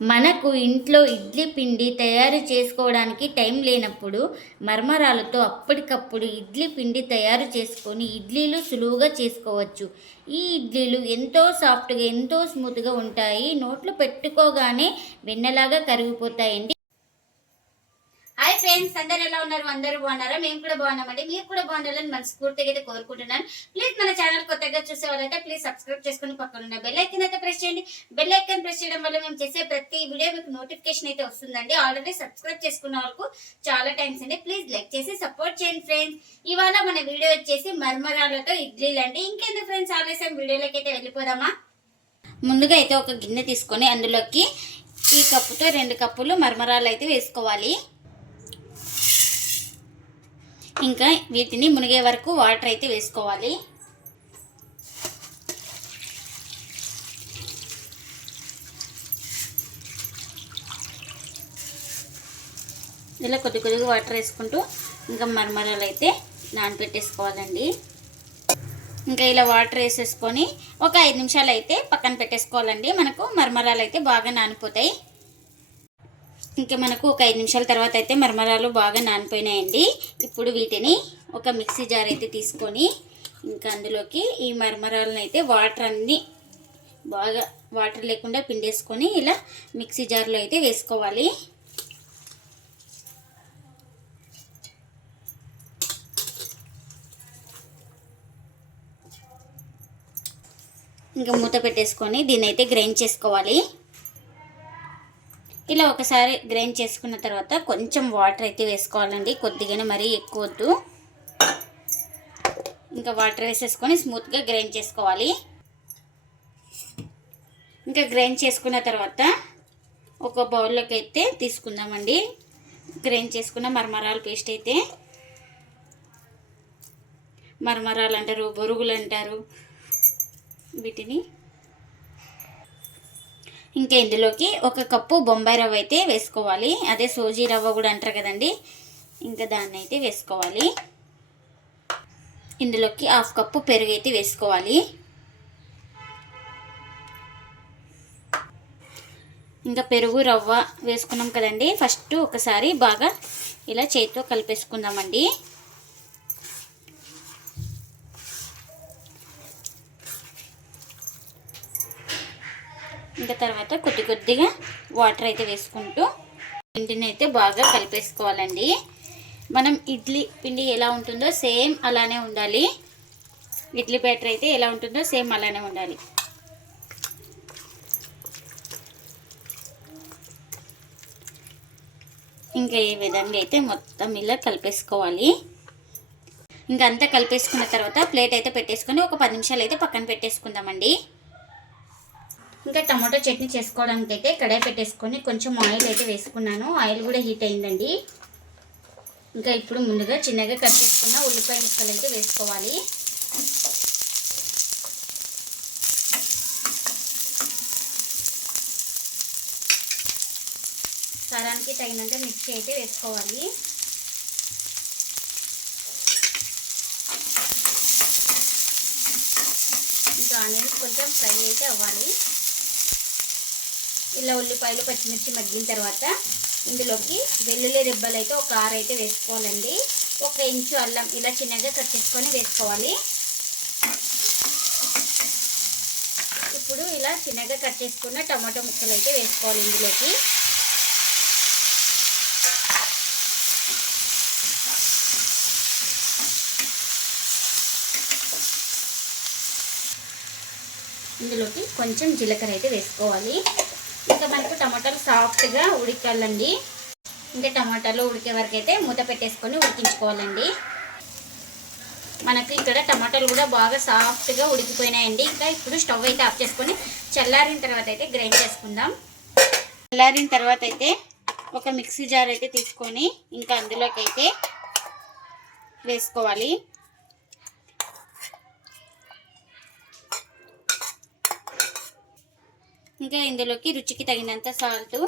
మనకు ఇంట్లో ఇడ్లీ పిండి తయారు చేసుకోవడానికి టైం లేనప్పుడు మర్మరాలతో అప్పటికప్పుడు ఇడ్లీ పిండి తయారు చేసుకొని ఇడ్లీలు సులువుగా చేసుకోవచ్చు. ఈ ఇడ్లీలు ఎంతో సాఫ్ట్గా ఎంతో స్మూత్గా ఉంటాయి. నోట్లో పెట్టుకోగానే వెన్నలాగా కరిగిపోతాయండి. ఫ్రెండ్స్ అందరు ఎలా ఉన్నారు? అందరూ బాగున్నారా? మేము కూడా బాగున్నామండి. మీరు కూడా బాగుండాలని మనస్ఫూర్తిగా అయితే కోరుకుంటున్నాను. ప్లీజ్ మన ఛానల్ కొత్తగా చూసే వాళ్ళైతే ప్లీజ్ సబ్స్క్రైబ్ చేసుకుని పక్కన ఉన్న బెల్ ఐకన్ అయితే ప్రెస్ చేయండి. బెల్ ఐకన్ ప్రెస్ చేయడం వల్ల మేము చేసే ప్రతి వీడియో మీకు నోటిఫికేషన్ అయితే వస్తుందండి. ఆల్రెడీ సబ్స్క్రైబ్ చేసుకున్న వాళ్ళకు చాలా థ్యాంక్స్ అండి. ప్లీజ్ లైక్ చేసి సపోర్ట్ చేయండి ఫ్రెండ్స్ ఇవాళ మన వీడియో వచ్చేసి మర్మరాలతో ఇడ్లీలు అండి. ఇంకెందుకు ఫ్రెండ్స్ ఆలస్యం వీడియోలోకి అయితే వెళ్ళిపోదామా? ముందుగా అయితే ఒక గిన్నె తీసుకొని అందులోకి ఈ కప్పుతో రెండు కప్పులు మర్మరాలు అయితే వేసుకోవాలి. ఇంకా వీటిని మునిగే వరకు వాటర్ అయితే వేసుకోవాలి. ఇలా కొద్ది కొద్దిగా వాటర్ వేసుకుంటూ ఇంకా మరమరాలు అయితే నానపెట్టేసుకోవాలండి. ఇంకా ఇలా వాటర్ వేసేసుకొని ఒక ఐదు నిమిషాలు అయితే పక్కన పెట్టేసుకోవాలండి. మనకు మరమరాలు అయితే బాగా నానిపోతాయి. ఇంకా మనకు ఒక ఐదు నిమిషాల తర్వాత అయితే మరమరాలు బాగా నానిపోయినాయండి. ఇప్పుడు వీటిని ఒక మిక్సీ జార్ అయితే తీసుకొని ఇంకా అందులోకి ఈ మరమరాలను అయితే వాటర్ అన్నీ బాగా వాటర్ లేకుండా పిండేసుకొని ఇలా మిక్సీ జార్లో అయితే వేసుకోవాలి. ఇంకా మూత పెట్టేసుకొని దీన్ని అయితే గ్రైండ్ చేసుకోవాలి. ఇలా ఒకసారి గ్రైండ్ చేసుకున్న తర్వాత కొంచెం వాటర్ అయితే వేసుకోవాలండి. కొద్దిగానే మరీ ఎక్కువ వద్దు ఇంకా వాటర్ వేసేసుకొని స్మూత్గా గ్రైండ్ చేసుకోవాలి. ఇంకా గ్రైండ్ చేసుకున్న తర్వాత ఒక బౌల్లోకి అయితే తీసుకుందామండి. గ్రైండ్ చేసుకున్న మరమరాల పేస్ట్ అయితే. మరమరాలు అంటారు బొరుగులు అంటారు. వీటిని ఇంకా ఇందులోకి ఒక కప్పు బొంబాయి రవ్వ అయితే వేసుకోవాలి. అదే సోజీ రవ్వ కూడా అంటారు కదండి. ఇంకా దాన్ని అయితే వేసుకోవాలి. ఇందులోకి హాఫ్ కప్పు పెరుగు అయితే వేసుకోవాలి. ఇంకా పెరుగు రవ్వ వేసుకున్నాం కదండి. ఫస్ట్ ఒకసారి బాగా ఇలా చేతితో కలిపేసుకుందామండి. ఇంకా తర్వాత కొద్ది కొద్దిగా వాటర్ అయితే వేసుకుంటూ పిండిని అయితే బాగా కలిపేసుకోవాలండి. మనం ఇడ్లీ పిండి ఎలా ఉంటుందో సేమ్ అలానే ఉండాలి. ఇడ్లీ బ్యాటర్ అయితే ఎలా ఉంటుందో సేమ్ అలానే ఉండాలి. ఇంకా ఈ విధంగా అయితే మొత్తం ఇలా కలిపేసుకోవాలి. ఇంకా అంతా కలిపేసుకున్న తర్వాత ప్లేట్ అయితే పెట్టేసుకొని ఒక పది నిమిషాలు అయితే పక్కన పెట్టేసుకుందామండి. ఇంకా టమాటో చట్నీ చేసుకోవడానికి అయితే కడాయి పెట్టేసుకొని కొంచెం ఆయిల్ అయితే వేసుకున్నాను. ఆయిల్ కూడా హీట్ అయిందండి. ఇంకా ఇప్పుడు ముందుగా చిన్నగా కట్ చేసుకున్న ఉల్లిపాయ ముక్కలు అయితే వేసుకోవాలి. కారానికి తగినంత మిర్చి అయితే వేసుకోవాలి. ఇంకా అనేది కొంచెం ఫ్రై అయితే అవ్వాలి. ఇలా ఉల్లిపాయలు పచ్చిమిర్చి మగ్గిన తర్వాత ఇందులోకి వెల్లుల్లి రిబ్బలు అయితే ఒక ఆరు అయితే వేసుకోవాలండి. ఒక ఇంచు అల్లం ఇలా చిన్నగా కట్ చేసుకొని వేసుకోవాలి. ఇప్పుడు ఇలా చిన్నగా కట్ చేసుకున్న టమాటో ముక్కలు అయితే వేసుకోవాలి ఇందులోకి. ఇందులోకి కొంచెం జీలకర్ర అయితే వేసుకోవాలి. ఇంకా మనకు టమాటాలు సాఫ్ట్గా ఉడికాలండి. ఇంకా టమాటాలు ఉడికే వరకు అయితే మూత పెట్టేసుకొని ఉడికించుకోవాలండి. మనకు ఇక్కడ టమాటాలు కూడా బాగా సాఫ్ట్గా ఉడికిపోయినాయండి. ఇంకా ఇప్పుడు స్టవ్ అయితే ఆఫ్ చేసుకొని చల్లారిన తర్వాత అయితే గ్రైండ్ చేసుకుందాం. చల్లారిన తర్వాత అయితే ఒక మిక్సీ జార్ అయితే తీసుకొని ఇంకా అందులోకి అయితే వేసుకోవాలి. ఇంకా ఇందులోకి రుచికి తగినంత సాల్ట్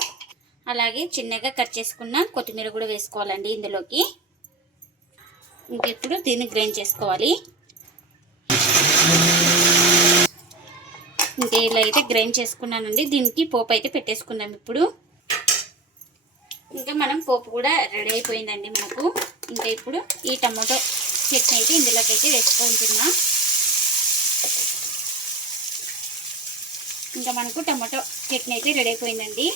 అలాగే చిన్నగా కట్ చేసుకున్న కొత్తిమీర కూడా వేసుకోవాలండి ఇందులోకి. ఇంకెప్పుడు దీన్ని గ్రైండ్ చేసుకోవాలి. ఇంకా ఇలా అయితే గ్రైండ్ చేసుకున్నానండి. దీనికి పోపు అయితే పెట్టేసుకున్నాం ఇప్పుడు. ఇంకా మనం పోపు కూడా రెడీ అయిపోయిందండి మనకు ఇంకా ఇప్పుడు ఈ టమాటో చట్నీ అయితే ఇందులోకి అయితే వేసుకుంటున్నాం. ఇంకా మనకు టమాటో చట్నీ అయితే రెడీ అయిపోయిందండి.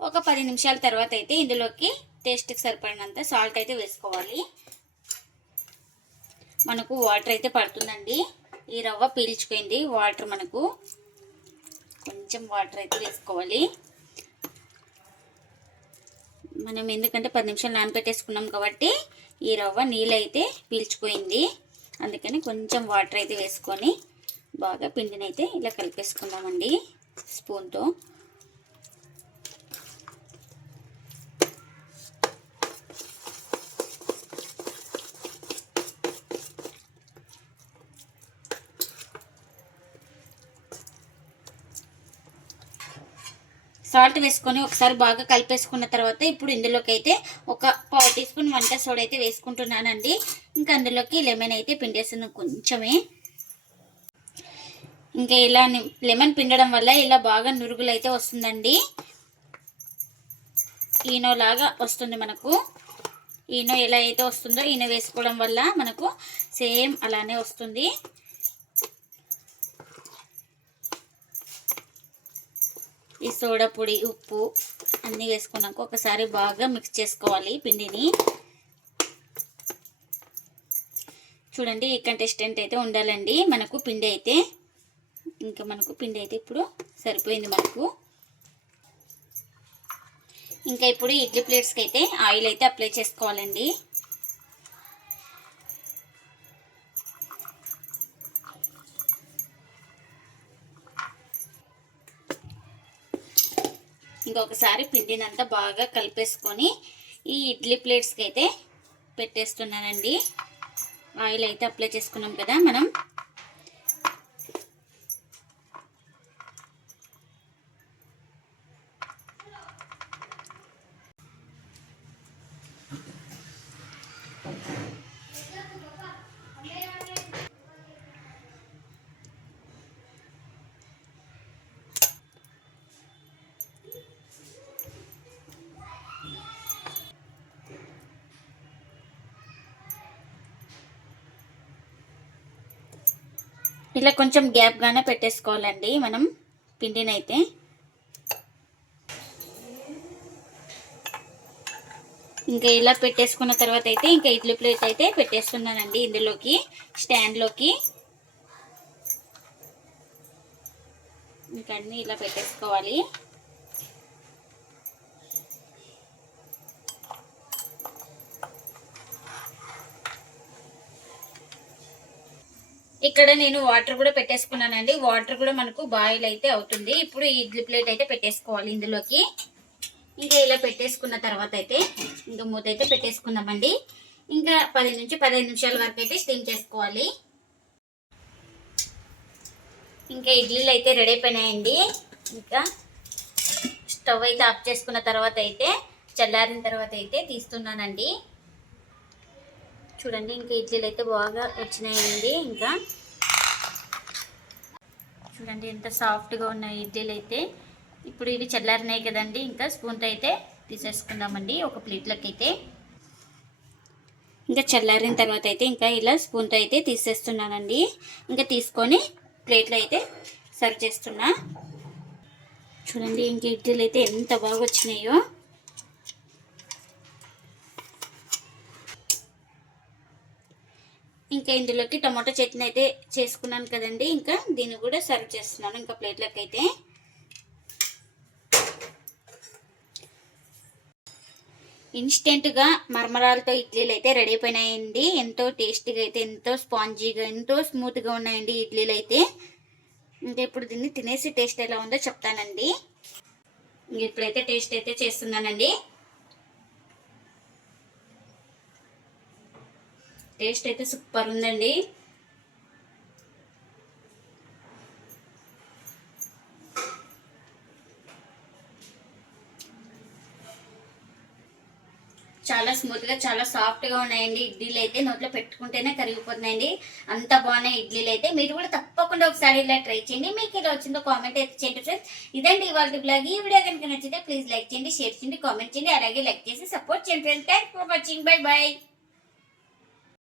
ఒక పది నిమిషాల తర్వాత అయితే ఇందులోకి టేస్ట్కి సరిపడినంత సాల్ట్ అయితే వేసుకోవాలి. మనకు వాటర్ అయితే పడుతుందండి. ఈ రవ్వ పీల్చుకుంది. వాటర్ మనకు కొంచెం వాటర్ అయితే వేసుకోవాలి. మనం ఎందుకంటే పది నిమిషాలు నానబెట్టేసుకున్నాం కాబట్టి ఈ రవ్వ నీళ్ళు అయితే పీల్చుకుపోయింది అందుకని కొంచెం వాటర్ అయితే వేసుకొని బాగా పిండిని అయితే ఇలా కలిపేసుకుందామండి స్పూన్తో. సాల్ట్ వేసుకొని ఒకసారి బాగా కలిపేసుకున్న తర్వాత ఇప్పుడు ఇందులోకి అయితే ఒక పావు టీ స్పూన్ వంట సోడా అయితే వేసుకుంటున్నానండి. ఇంకా అందులోకి లెమన్ అయితే పిండేస్తున్నాం కొంచెమే. ఇంకా ఇలా లెమన్ పిండడం వల్ల ఇలా బాగా నురుగులైతే వస్తుందండి. ఈనో లాగా వస్తుంది మనకు. ఈనో ఎలా అయితే వస్తుందో ఈనో వేసుకోవడం వల్ల మనకు సేమ్ అలానే వస్తుంది. ఈ సోడా పొడి ఉప్పు అన్నీ వేసుకున్నాక ఒకసారి బాగా మిక్స్ చేసుకోవాలి పిండిని. చూడండి ఈ కంటెస్టెంట్ అయితే ఉండాలండి మనకు పిండి అయితే. ఇంకా మనకు పిండి అయితే ఇప్పుడు సరిపోయింది మనకు. ఇంకా ఇప్పుడు ఇడ్లీ ప్లేట్స్కి అయితే ఆయిల్ అయితే అప్లై చేసుకోవాలండి. ఇంకొకసారి పిండినంతా బాగా కలిపేసుకొని ఈ ఇడ్లీ ప్లేట్స్కి అయితే పెట్టేస్తున్నానండి. ఆయిల్ అయితే అప్లై చేసుకున్నాం కదా మనం. ఇలా కొంచెం గ్యాప్గానే పెట్టేసుకోవాలండి మనం పిండినైతే. ఇంకా ఇలా పెట్టేసుకున్న తర్వాత అయితే ఇంకా ఇడ్లీ ప్లేట్ అయితే పెట్టేసుకున్నానండి ఇందులోకి స్టాండ్లోకి ఇంకా అన్నీ ఇలా పెట్టేసుకోవాలి. ఇక్కడ నేను వాటర్ కూడా పెట్టేసుకున్నానండి. వాటర్ కూడా మనకు బాయిల్ అయితే అవుతుంది. ఇప్పుడు ఈ ఇడ్లీ ప్లేట్ అయితే పెట్టేసుకోవాలి ఇందులోకి. ఇంకా ఇలా పెట్టేసుకున్న తర్వాత అయితే ఇంకా మూత అయితే పెట్టేసుకుందామండి. ఇంకా పది నుంచి పదిహేను నిమిషాల వరకు అయితే స్టీమ్ చేసుకోవాలి. ఇంకా ఇడ్లీలు అయితే రెడీ అయిపోయినాయండి. ఇంకా స్టవ్ అయితే ఆఫ్ చేసుకున్న తర్వాత అయితే చల్లారిన తర్వాత అయితే తీస్తున్నానండి. చూడండి ఇంకా ఇడ్లీలు అయితే బాగా వచ్చినాయండి ఇంకా. చూడండి ఎంత సాఫ్ట్గా ఉన్నాయి ఇడ్లీలు అయితే ఇప్పుడు ఇవి చల్లారినాయి కదండి ఇంకా స్పూన్తో అయితే తీసేసుకుందామండి ఒక ప్లేట్లోకి అయితే ఇంకా చల్లారిన తర్వాత అయితే ఇంకా ఇలా స్పూన్తో అయితే తీసేస్తున్నానండి. ఇంకా తీసుకొని ప్లేట్లో అయితే సర్వ్ చేస్తున్నా. చూడండి ఇంక ఇడ్లీలు అయితే ఎంత బాగా వచ్చినాయో ఇంకా ఇందులోకి టమాటో చట్నీ అయితే చేసుకున్నాను కదండి. ఇంకా దీన్ని కూడా సర్వ్ చేస్తున్నాను ఇంకా ప్లేట్లోకి అయితే. ఇన్స్టెంట్గా మరమరాలతో ఇడ్లీలు అయితే రెడీ అయిపోయినాయండి. ఎంతో టేస్టీగా అయితే ఎంతో స్పాంజీగా ఎంతో స్మూత్గా ఉన్నాయండి ఇడ్లీలు అయితే. ఇంకా ఇప్పుడు దీన్ని తినేసి టేస్ట్ ఎలా ఉందో చెప్తానండి. ఇంక ఇప్పుడైతే టేస్ట్ అయితే చేస్తున్నానండి. టేస్ట్ అయితే సూపర్ ఉందండి. చాలా స్మూత్గా చాలా సాఫ్ట్గా ఉన్నాయండి. ఇడ్లీలు అయితే నోట్లో పెట్టుకుంటేనే కరిగిపోతున్నాయండి. అంత బాగున్నాయి ఇడ్లీలు అయితే. మీరు కూడా తప్పకుండా ఒకసారి ఇలా ట్రై చేయండి. మీకు ఇలా వచ్చిందో కామెంట్ అయితే చేయండి ఫ్రెండ్స్. ఇదండి ఇవాళ బ్లాగ్. ఈ వీడియో కనుక నచ్చితే ప్లీజ్ లైక్ చేయండి షేర్ చేయండి కామెంట్ చేయండి అలాగే లైక్ చేసి సపోర్ట్ చేయండి friends. Thanks for watching bye bye